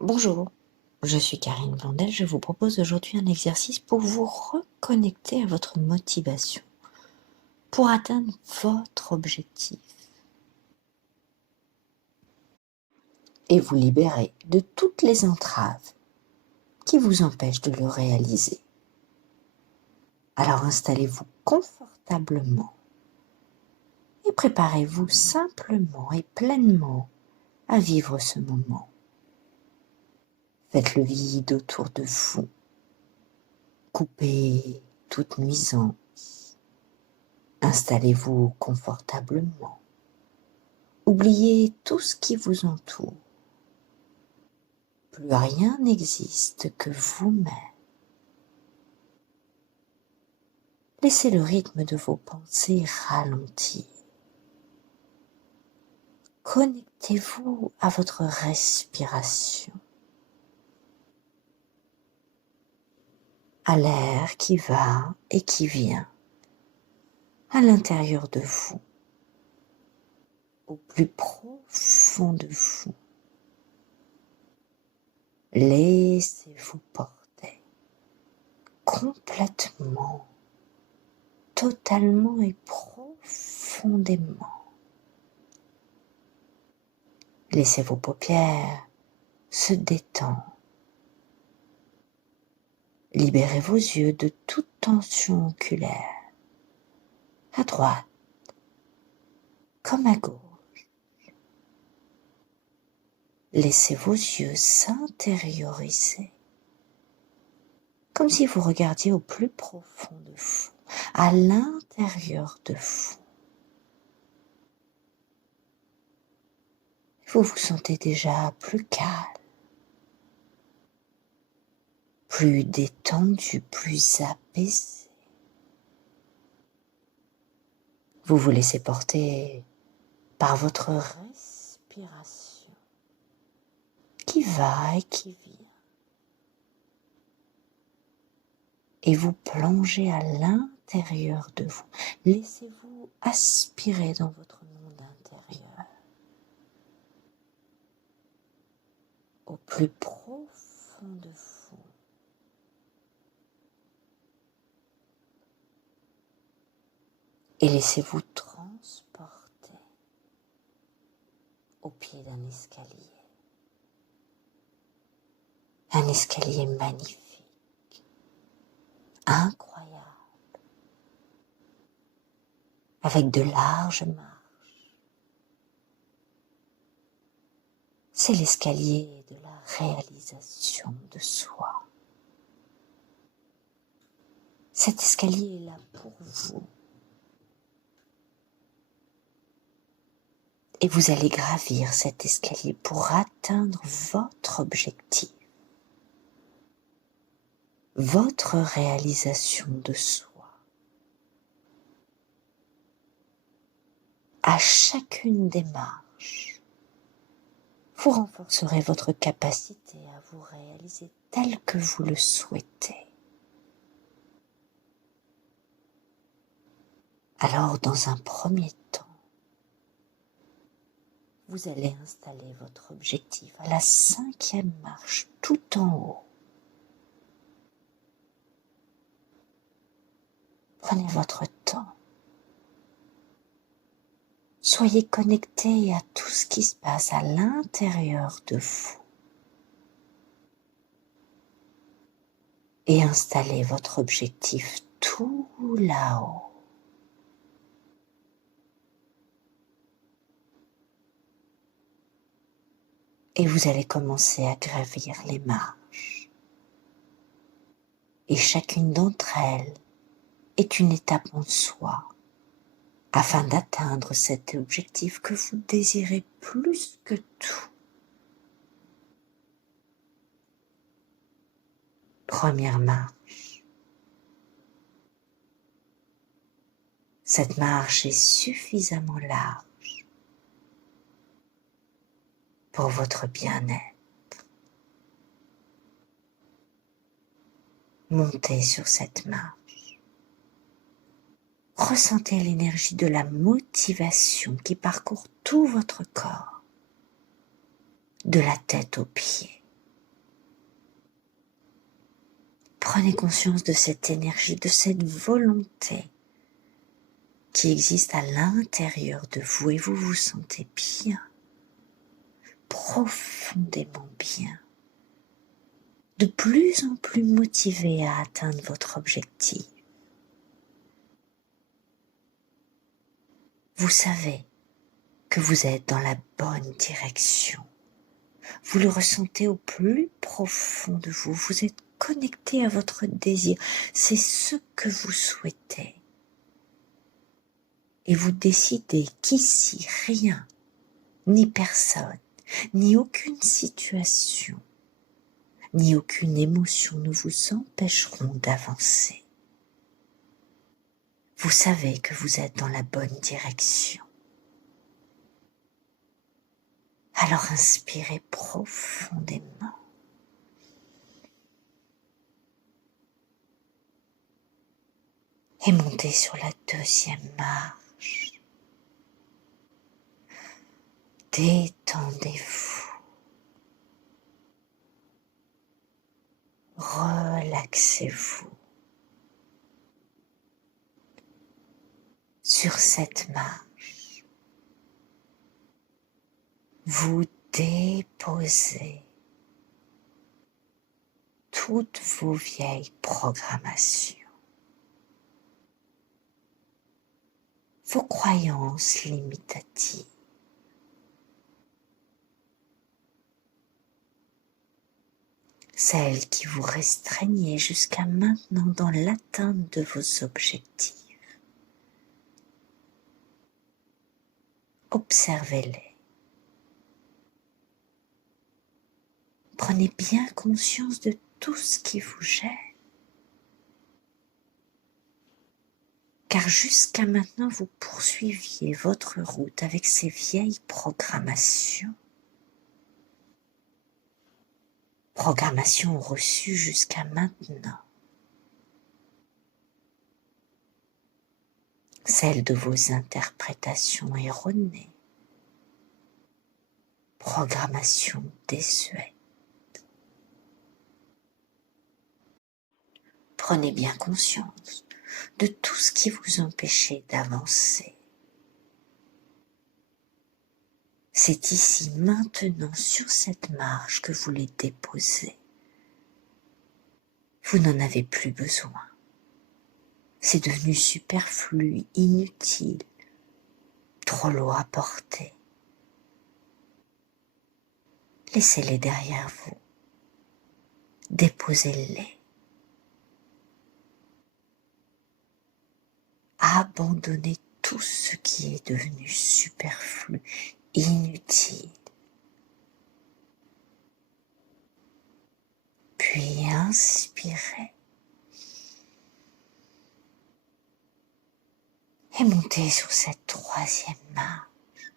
Bonjour, je suis Karine Blondel. Je vous propose aujourd'hui un exercice pour vous reconnecter à votre motivation, pour atteindre votre objectif et vous libérer de toutes les entraves qui vous empêchent de le réaliser. Alors installez-vous confortablement et préparez-vous simplement et pleinement à vivre ce moment. Faites le vide autour de vous. Coupez toute nuisance. Installez-vous confortablement. Oubliez tout ce qui vous entoure. Plus rien n'existe que vous-même. Laissez le rythme de vos pensées ralentir. Connectez-vous à votre respiration, à l'air qui va et qui vient à l'intérieur de vous, au plus profond de vous. Laissez-vous porter complètement, totalement et profondément. Laissez vos paupières se détendre. Libérez vos yeux de toute tension oculaire, à droite comme à gauche. Laissez vos yeux s'intérioriser, comme si vous regardiez au plus profond de vous, à l'intérieur de vous. Vous vous sentez déjà plus calme, plus détendu, plus apaisé. Vous vous laissez porter par votre respiration qui va et qui vient. Et vous plongez à l'intérieur de vous. Laissez-vous aspirer dans votre monde intérieur, au plus profond de vous. Et laissez-vous transporter au pied d'un escalier. Un escalier magnifique, incroyable, avec de larges marches. C'est l'escalier de la réalisation de soi. Cet escalier est là pour vous. Et vous allez gravir cet escalier pour atteindre votre objectif, votre réalisation de soi. À chacune des marches, vous renforcerez votre capacité à vous réaliser tel que vous le souhaitez. Alors, dans un premier temps, vous allez installer votre objectif à la 5e marche, tout en haut. Prenez votre temps. Soyez connecté à tout ce qui se passe à l'intérieur de vous. Et installez votre objectif tout là-haut. Et vous allez commencer à gravir les marches. Et chacune d'entre elles est une étape en soi, afin d'atteindre cet objectif que vous désirez plus que tout. Première marche. Cette marche est suffisamment large pour votre bien-être. Montez sur cette marche. Ressentez l'énergie de la motivation qui parcourt tout votre corps, de la tête aux pieds. Prenez conscience de cette énergie, de cette volonté qui existe à l'intérieur de vous et vous vous sentez bien, profondément bien, de plus en plus motivé à atteindre votre objectif. Vous savez que vous êtes dans la bonne direction. Vous le ressentez au plus profond de vous. Vous êtes connecté à votre désir. C'est ce que vous souhaitez. Et vous décidez qu'ici, rien, ni personne, ni aucune situation, ni aucune émotion ne vous empêcheront d'avancer. Vous savez que vous êtes dans la bonne direction. Alors inspirez profondément. Et montez sur la deuxième marche. Détendez-vous. Relaxez-vous. Sur cette marche, vous déposez toutes vos vieilles programmations, vos croyances limitatives, celles qui vous restreignaient jusqu'à maintenant dans l'atteinte de vos objectifs. Observez-les. Prenez bien conscience de tout ce qui vous gêne. Car jusqu'à maintenant, vous poursuiviez votre route avec ces vieilles programmations. Programmations reçues jusqu'à maintenant. Celles de vos interprétations erronées. Programmations désuètes. Prenez bien conscience de tout ce qui vous empêchait d'avancer. C'est ici, maintenant, sur cette marche que vous les déposez. Vous n'en avez plus besoin. C'est devenu superflu, inutile, trop lourd à porter. Laissez-les derrière vous. Déposez-les. Abandonnez tout ce qui est devenu superflu, inutile. Puis inspirez. Et montez sur cette troisième marche.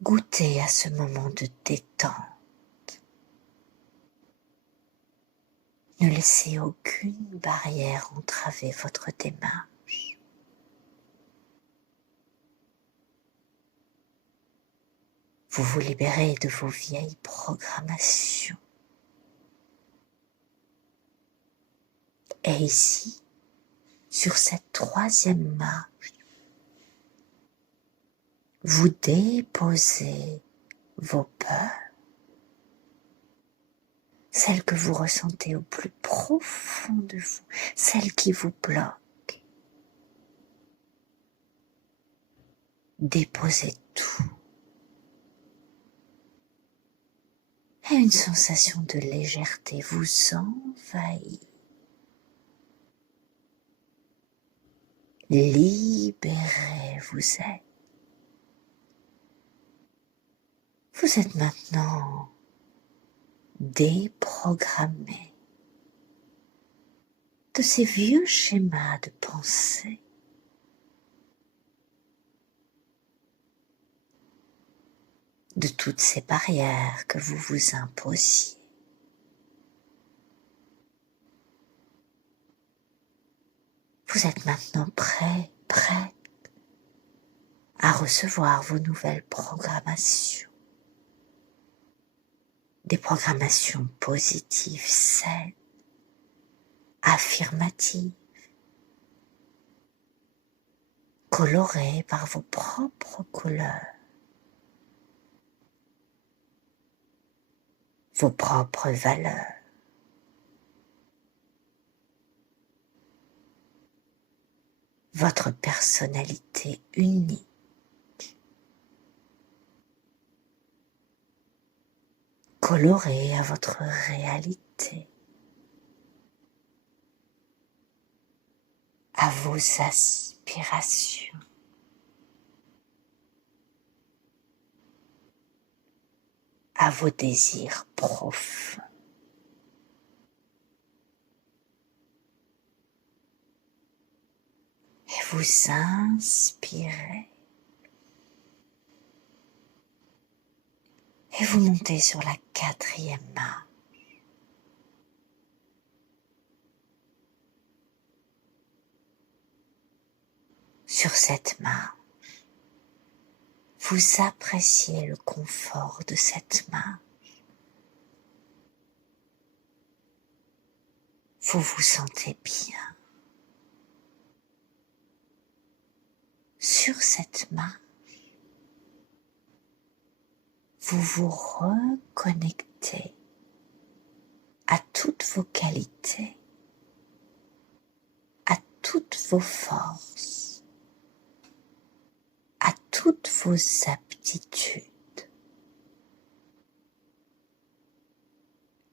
Goûtez à ce moment de détente. Ne laissez aucune barrière entraver votre démarche. Vous vous libérez de vos vieilles programmations. Et ici, sur cette troisième marche, vous déposez vos peurs, celles que vous ressentez au plus profond de vous, celles qui vous bloquent. Déposez tout. Et une sensation de légèreté vous envahit. Libéré vous êtes. Vous êtes maintenant déprogrammé de ces vieux schémas de pensée. De toutes ces barrières que vous vous imposiez. Vous êtes maintenant prête à recevoir vos nouvelles programmations. des programmations positives, saines, affirmatives, colorées par vos propres couleurs, vos propres valeurs. Votre personnalité unique, colorée à votre réalité, à vos aspirations, à vos désirs profonds. Et vous inspirez. Et vous montez sur la 4e marche. Sur cette marche, vous appréciez le confort de cette marche. Vous vous sentez bien. Sur cette marche, vous vous reconnectez à toutes vos qualités, à toutes vos forces, à toutes vos aptitudes.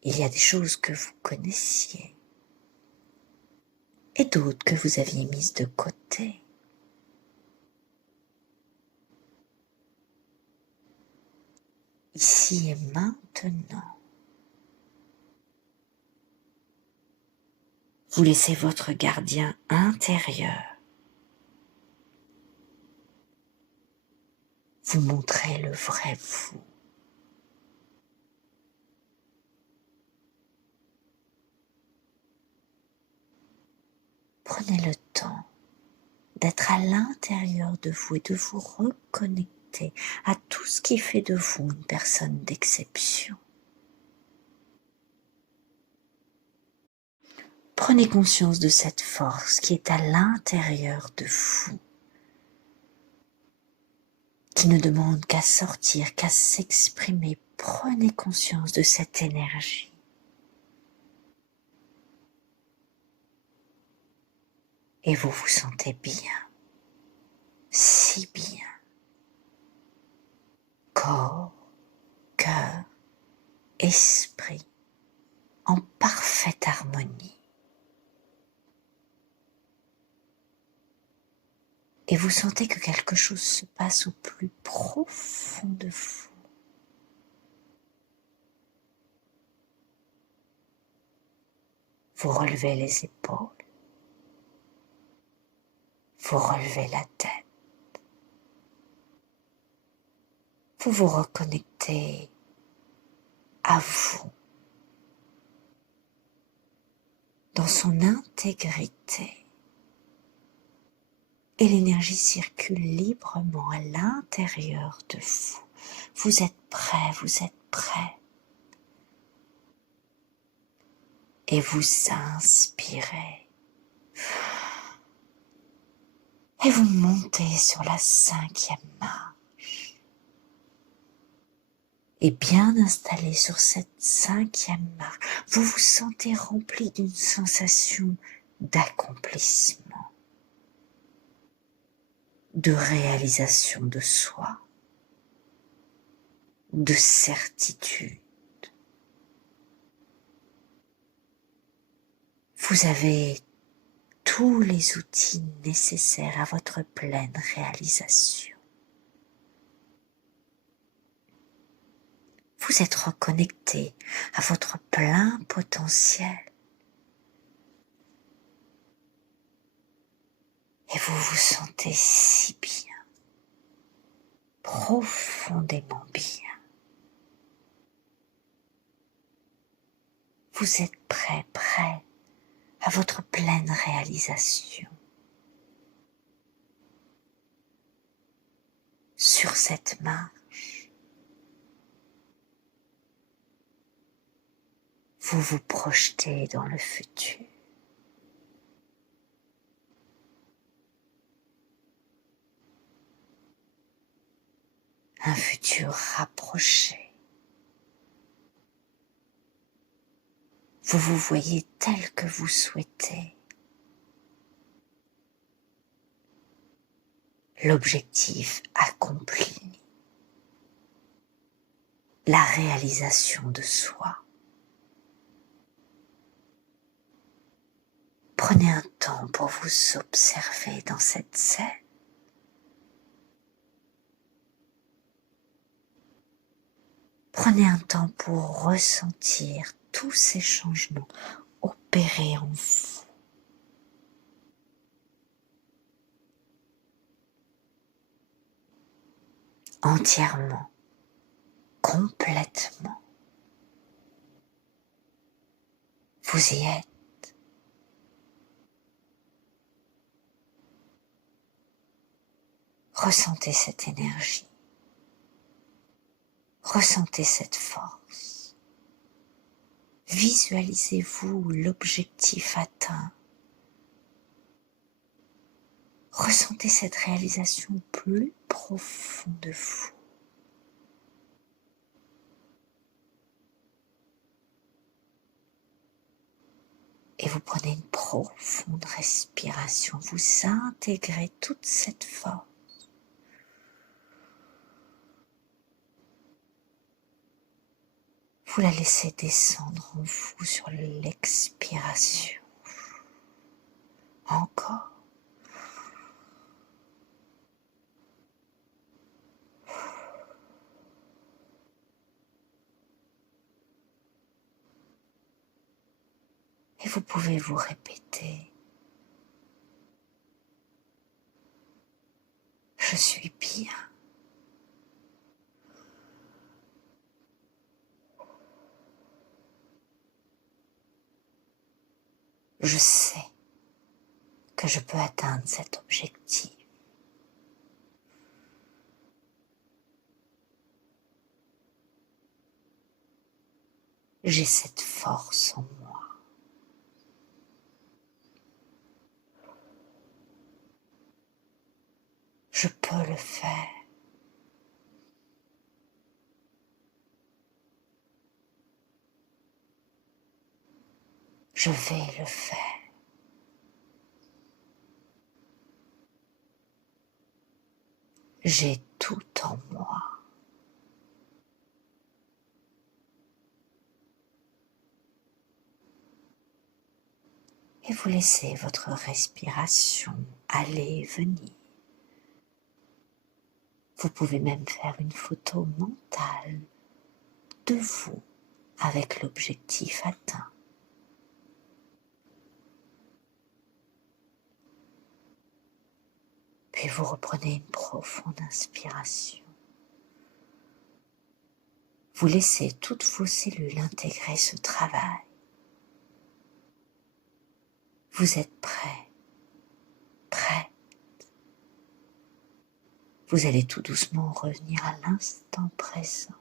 Il y a des choses que vous connaissiez et d'autres que vous aviez mises de côté. Ici et maintenant, vous laissez votre gardien intérieur vous montrer le vrai vous. Prenez le temps d'être à l'intérieur de vous et de vous reconnecter à tout ce qui fait de vous une personne d'exception. Prenez conscience de cette force qui est à l'intérieur de vous, qui ne demande qu'à sortir, qu'à s'exprimer. Prenez conscience de cette énergie. Et vous vous sentez bien, si bien. Corps, cœur, esprit, en parfaite harmonie. Et vous sentez que quelque chose se passe au plus profond de vous. Vous relevez les épaules, vous relevez la tête, vous vous reconnectez à vous, dans son intégrité. Et l'énergie circule librement à l'intérieur de vous. Vous êtes prêt, vous êtes prêt. Et vous inspirez. Et vous montez sur la 5e marche. Et bien installé sur cette 5e marche, vous vous sentez rempli d'une sensation d'accomplissement, de réalisation de soi, de certitude. Vous avez tous les outils nécessaires à votre pleine réalisation. Vous êtes reconnecté à votre plein potentiel et vous vous sentez si bien, profondément bien. Vous êtes prêt à votre pleine réalisation. Sur cette marche, vous vous projetez dans le futur. Un futur rapproché. Vous vous voyez tel que vous souhaitez. L'objectif accompli. La réalisation de soi. Prenez un temps pour vous observer dans cette scène. Prenez un temps pour ressentir tous ces changements opérés en vous. Entièrement, complètement. Vous y êtes. Ressentez cette énergie. Ressentez cette force. Visualisez-vous l'objectif atteint. Ressentez cette réalisation plus profond de vous. Et vous prenez une profonde respiration. Vous intégrez toute cette force. Vous la laissez descendre en vous sur l'expiration. Encore. Et vous pouvez vous répéter. Je suis bien. Je sais que je peux atteindre cet objectif. J'ai cette force en moi. Je peux le faire. Je vais le faire. J'ai tout en moi. Et vous laissez votre respiration aller et venir. Vous pouvez même faire une photo mentale de vous avec l'objectif atteint. Puis vous reprenez une profonde inspiration. Vous laissez toutes vos cellules intégrer ce travail. Vous êtes prêt, prête. Vous allez tout doucement revenir à l'instant présent.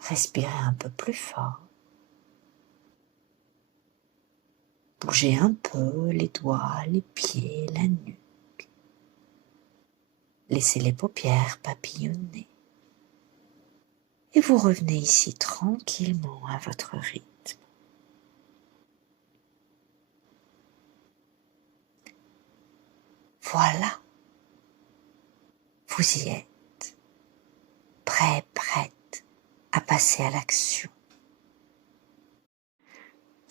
Respirez un peu plus fort. Bougez un peu les doigts, les pieds, la nuque. Laissez les paupières papillonner. Et vous revenez ici tranquillement à votre rythme. Voilà, vous y êtes, prêt, prête à passer à l'action.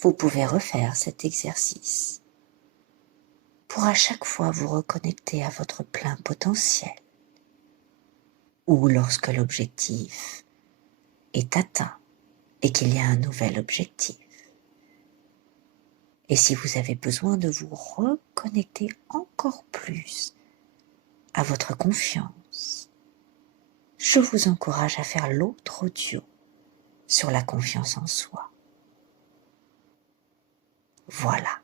Vous pouvez refaire cet exercice pour à chaque fois vous reconnecter à votre plein potentiel ou lorsque l'objectif est atteint et qu'il y a un nouvel objectif. Et si vous avez besoin de vous reconnecter encore plus à votre confiance, je vous encourage à faire l'autre audio sur la confiance en soi. Voilà.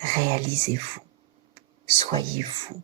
Réalisez-vous, soyez vous,